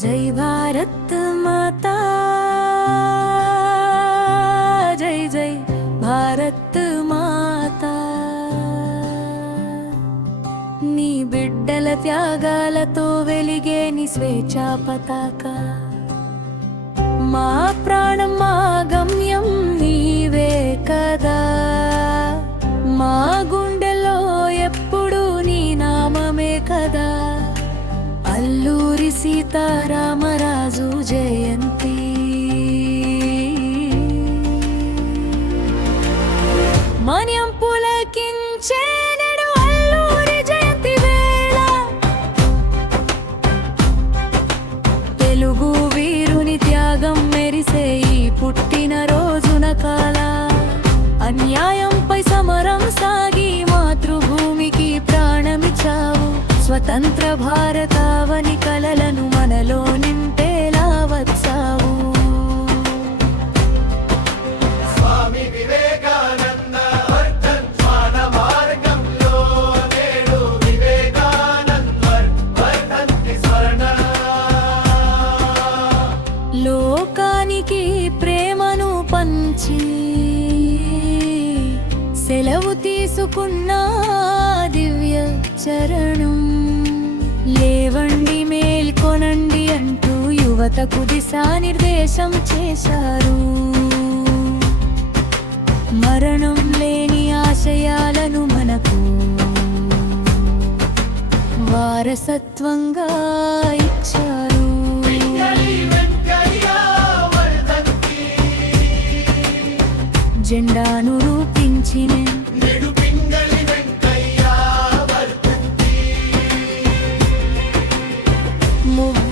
జై భారత్ మాతా, జై జై భారత్ మాతా. నీ బిడ్డల త్యాగాలతో వెలిగే నీ స్వేచ్ఛా పతాక. మా ప్రాణం మా గమ్యం నీవే కదా. మా గుండెలో ఎప్పుడు నీ నామమే కదా. అల్లూరి సీతారామరాజు జయంతి. మన్యం పులకించే నేడు అల్లూరి జయంతి వేళ. తెలుగు వీరుని త్యాగం మెరిసే ఈ పుట్టిన రోజున కాల. అన్యాయంపై సమరం సాగి మాతృభూమికి ప్రాణమిచ్చావు. స్వతంత్ర భారతావని కలలను మనలో నింపేలా వచ్చావు. స్వామి వివేకానంద వర్ధంత్మాన మార్గంలో నేడు వివేకానంద వర్ధంతి స్మరణ. లోకానికి ప్రేమను పంచి సెలవు తీసుకున్న దివ్య చరణం. లేవండి మేల్కొనండి అంటూ యువతకు దిశానిర్దేశం చేశారు. మరణం లేని ఆశయాలను మనకు వారసత్వంగా ఇచ్చారు. జెండాను రూపించిన మువ్వ